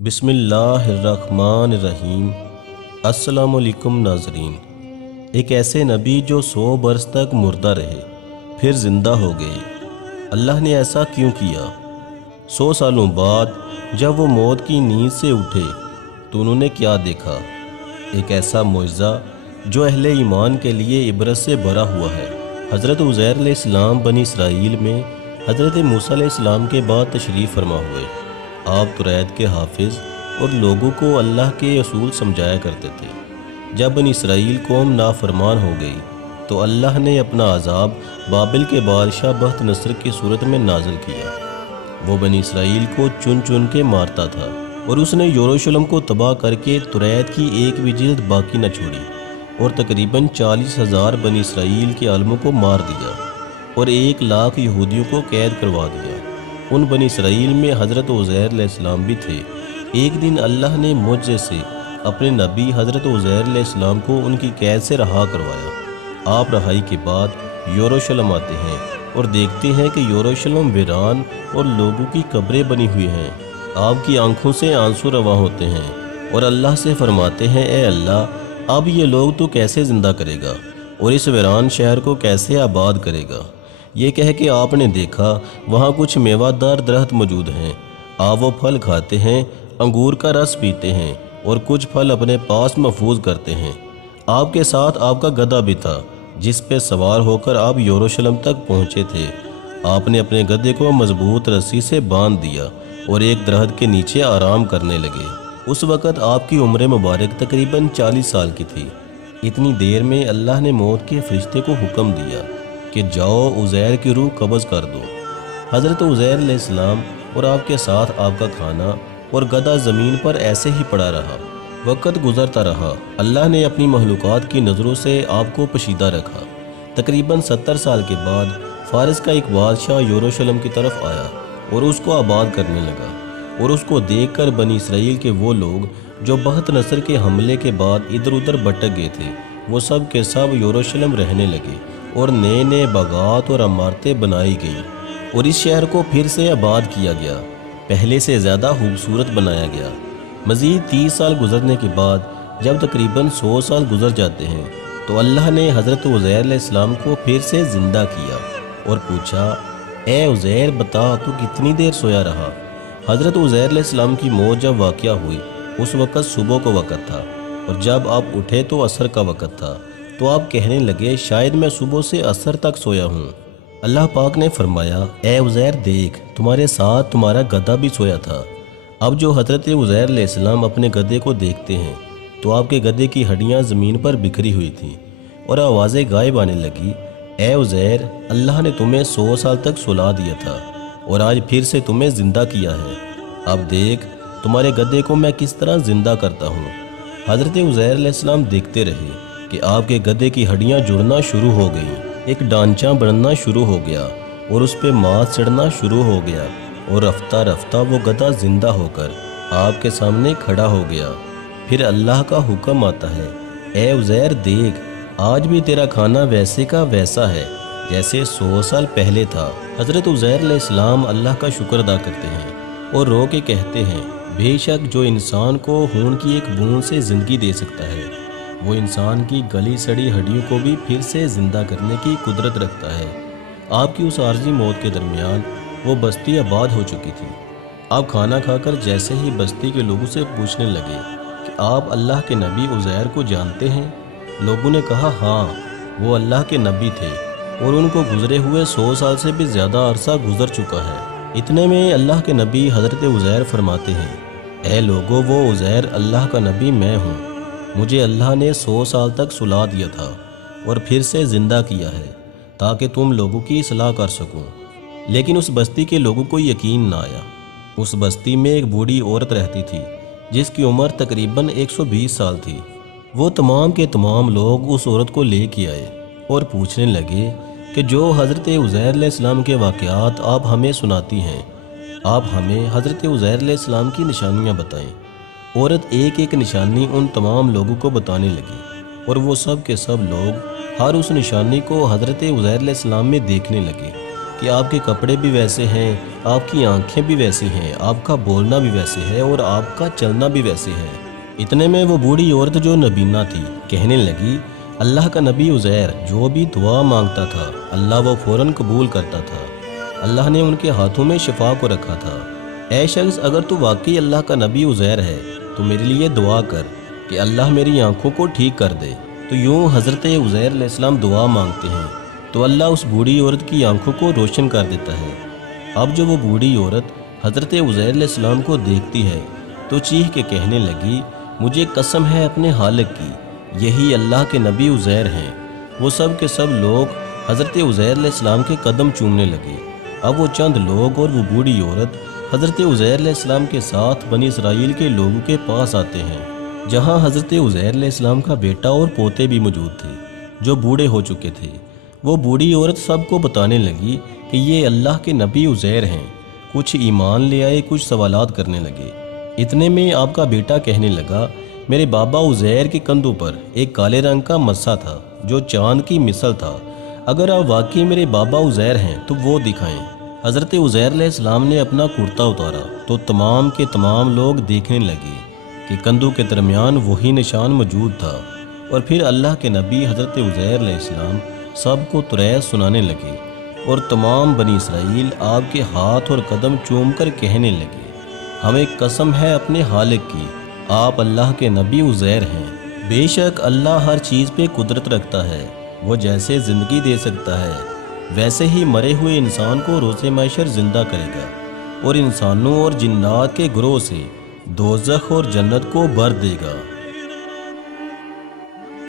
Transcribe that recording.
بسم اللہ الرحمن الرحیم۔ السلام علیکم ناظرین۔ ایک ایسے نبی جو 100 برس تک مردہ رہے پھر زندہ ہو گئے، اللہ نے ایسا کیوں کیا؟ 100 سالوں بعد جب وہ موت کی نیند سے اٹھے تو انہوں نے کیا دیکھا؟ ایک ایسا معجزہ جو اہل ایمان کے لیے عبرت سے بھرا ہوا ہے۔ حضرت عزیر علیہ السلام بنی اسرائیل میں حضرت موسیٰ علیہ السلام کے بعد تشریف فرما ہوئے۔ آپ توریت کے حافظ اور لوگوں کو اللہ کے اصول سمجھایا کرتے تھے۔ جب بنی اسرائیل قوم نافرمان ہو گئی تو اللہ نے اپنا عذاب بابل کے بادشاہ بخت نصر کی صورت میں نازل کیا۔ وہ بنی اسرائیل کو چن چن کے مارتا تھا اور اس نے یروشلم کو تباہ کر کے توریت کی ایک بھی جلد باقی نہ چھوڑی اور تقریباً 40,000 بنی اسرائیل کے عالموں کو مار دیا اور 1,00,000 یہودیوں کو قید کروا دیا۔ ان بنی اسرائیل میں حضرت عزیر علیہ السلام بھی تھے۔ ایک دن اللہ نے معجزے سے اپنے نبی حضرت عزیر علیہ السلام کو ان کی قید سے رہا کروایا۔ آپ رہائی کے بعد یروشلم آتے ہیں اور دیکھتے ہیں کہ یروشلم ویران اور لوگوں کی قبریں بنی ہوئی ہیں۔ آپ کی آنکھوں سے آنسو رواں ہوتے ہیں اور اللہ سے فرماتے ہیں، اے اللہ، اب یہ لوگ تو کیسے زندہ کرے گا اور اس ویران شہر کو کیسے آباد کرے گا؟ یہ کہہ کہ آپ نے دیکھا وہاں کچھ میوہ دار درخت موجود ہیں، آپ وہ پھل کھاتے ہیں، انگور کا رس پیتے ہیں اور کچھ پھل اپنے پاس محفوظ کرتے ہیں۔ آپ کے ساتھ آپ کا گدھا بھی تھا جس پہ سوار ہو کر آپ یروشلم تک پہنچے تھے۔ آپ نے اپنے گدھے کو مضبوط رسی سے باندھ دیا اور ایک درخت کے نیچے آرام کرنے لگے۔ اس وقت آپ کی عمر مبارک تقریباً 40 سال کی تھی۔ اتنی دیر میں اللہ نے موت کے فرشتے کو حکم دیا کہ جاؤ عزیر کی روح قبض کر دو۔ حضرت عزیر علیہ السلام اور آپ کے ساتھ آپ کا کھانا اور گدھا زمین پر ایسے ہی پڑا رہا۔ وقت گزرتا رہا، اللہ نے اپنی مخلوقات کی نظروں سے آپ کو پوشیدہ رکھا۔ تقریباً 70 سال کے بعد فارس کا ایک بادشاہ یروشلم کی طرف آیا اور اس کو آباد کرنے لگا، اور اس کو دیکھ کر بنی اسرائیل کے وہ لوگ جو بخت نصر کے حملے کے بعد ادھر ادھر بھٹک گئے تھے، وہ سب کے سب یروشلم رہنے لگے اور نئے نئے باغات اور عمارتیں بنائی گئیں اور اس شہر کو پھر سے آباد کیا گیا، پہلے سے زیادہ خوبصورت بنایا گیا۔ مزید 30 سال گزرنے کے بعد جب تقریباً 100 سال گزر جاتے ہیں تو اللہ نے حضرت عزیر علیہ السلام کو پھر سے زندہ کیا اور پوچھا، اے عزیر، بتا تو کتنی دیر سویا رہا؟ حضرت عزیر علیہ السلام کی موت جب واقعہ ہوئی اس وقت صبح کا وقت تھا اور جب آپ اٹھے تو عصر کا وقت تھا، تو آپ کہنے لگے شاید میں صبح سے عصر تک سویا ہوں۔ اللہ پاک نے فرمایا، اے عزیر، دیکھ تمہارے ساتھ تمہارا گدھا بھی سویا تھا۔ اب جو حضرت عزیر علیہ السلام اپنے گدھے کو دیکھتے ہیں تو آپ کے گدھے کی ہڈیاں زمین پر بکھری ہوئی تھیں اور آوازیں غائب آنے لگی، اے عزیر، اللہ نے تمہیں 100 سال تک سلا دیا تھا اور آج پھر سے تمہیں زندہ کیا ہے۔ اب دیکھ تمہارے گدھے کو میں کس طرح زندہ کرتا ہوں۔ حضرت عزیر علیہ السلام دیکھتے رہے کہ آپ کے گدھے کی ہڈیاں جڑنا شروع ہو گئیں، ایک ڈانچہ بننا شروع ہو گیا اور اس پہ ماس چڑھنا شروع ہو گیا، اور رفتہ رفتہ وہ گدھا زندہ ہو کر آپ کے سامنے کھڑا ہو گیا۔ پھر اللہ کا حکم آتا ہے، اے عزیر، دیکھ آج بھی تیرا کھانا ویسے کا ویسا ہے جیسے 100 سال پہلے تھا۔ حضرت عزیر علیہ السلام اللہ کا شکر ادا کرتے ہیں اور رو کے کہتے ہیں، بے شک جو انسان کو خون کی ایک بوند سے زندگی دے سکتا ہے وہ انسان کی گلی سڑی ہڈیوں کو بھی پھر سے زندہ کرنے کی قدرت رکھتا ہے۔ آپ کی اس عارضی موت کے درمیان وہ بستی آباد ہو چکی تھی۔ آپ کھانا کھا کر جیسے ہی بستی کے لوگوں سے پوچھنے لگے کہ آپ اللہ کے نبی عزیر کو جانتے ہیں؟ لوگوں نے کہا، ہاں، وہ اللہ کے نبی تھے اور ان کو گزرے ہوئے 100 سال سے بھی زیادہ عرصہ گزر چکا ہے۔ اتنے میں اللہ کے نبی حضرت عزیر فرماتے ہیں، اے لوگو، وہ عزیر اللہ کا نبی میں ہوں۔ مجھے اللہ نے 100 سال تک سلا دیا تھا اور پھر سے زندہ کیا ہے تاکہ تم لوگوں کی اصلاح کر سکوں۔ لیکن اس بستی کے لوگوں کو یقین نہ آیا۔ اس بستی میں ایک بوڑھی عورت رہتی تھی جس کی عمر تقریباً 120 سال تھی۔ وہ تمام کے تمام لوگ اس عورت کو لے کے آئے اور پوچھنے لگے کہ جو حضرت عزیر علیہ السلام کے واقعات آپ ہمیں سناتی ہیں، آپ ہمیں حضرت عزیر علیہ السلام کی نشانیاں بتائیں۔ عورت ایک ایک نشانی ان تمام لوگوں کو بتانے لگی اور وہ سب کے سب لوگ ہر اس نشانی کو حضرت عزیر علیہ السلام میں دیکھنے لگے کہ آپ کے کپڑے بھی ویسے ہیں، آپ کی آنکھیں بھی ویسی ہیں، آپ کا بولنا بھی ویسے ہے اور آپ کا چلنا بھی ویسے ہے۔ اتنے میں وہ بوڑھی عورت جو نبینہ تھی کہنے لگی، اللہ کا نبی عزیر جو بھی دعا مانگتا تھا اللہ وہ فوراً قبول کرتا تھا، اللہ نے ان کے ہاتھوں میں شفا کو رکھا تھا۔ اے شخص، اگر تو واقعی اللہ کا نبی عزیر ہے تو میرے لیے دعا کر کہ اللہ میری آنکھوں کو ٹھیک کر دے۔ تو یوں حضرت عزیر علیہ السلام دعا مانگتے ہیں تو اللہ اس بوڑھی عورت کی آنکھوں کو روشن کر دیتا ہے۔ اب جو وہ بوڑھی عورت حضرت عزیر علیہ السلام کو دیکھتی ہے تو چیخ کے کہنے لگی، مجھے قسم ہے اپنے خالق کی، یہی اللہ کے نبی عزیر ہیں۔ وہ سب کے سب لوگ حضرت عزیر علیہ السلام کے قدم چومنے لگے۔ اب وہ چند لوگ اور وہ بوڑھی عورت حضرت عزیر علیہ السلام کے ساتھ بنی اسرائیل کے لوگوں کے پاس آتے ہیں، جہاں حضرت عزیر علیہ السلام کا بیٹا اور پوتے بھی موجود تھے جو بوڑھے ہو چکے تھے۔ وہ بوڑھی عورت سب کو بتانے لگی کہ یہ اللہ کے نبی عزیر ہیں۔ کچھ ایمان لے آئے، کچھ سوالات کرنے لگے۔ اتنے میں آپ کا بیٹا کہنے لگا، میرے بابا عزیر کے کندھوں پر ایک کالے رنگ کا مسا تھا جو چاند کی مثل تھا۔ اگر آپ واقعی میرے بابا عزیر ہیں تو وہ دکھائیں۔ حضرت عزیر علیہ السلام نے اپنا کرتا اتارا تو تمام کے تمام لوگ دیکھنے لگے کہ کندھوں کے درمیان وہی نشان موجود تھا، اور پھر اللہ کے نبی حضرت عزیر علیہ السلام سب کو تریس سنانے لگے، اور تمام بنی اسرائیل آپ کے ہاتھ اور قدم چوم کر کہنے لگے، ہمیں قسم ہے اپنے خالق کی، آپ اللہ کے نبی عزیر ہیں۔ بے شک اللہ ہر چیز پہ قدرت رکھتا ہے، وہ جیسے زندگی دے سکتا ہے ویسے ہی مرے ہوئے انسان کو روز محشر زندہ کرے گا، اور انسانوں اور جنات کے گروہ سے دوزخ اور جنت کو بھر دے گا۔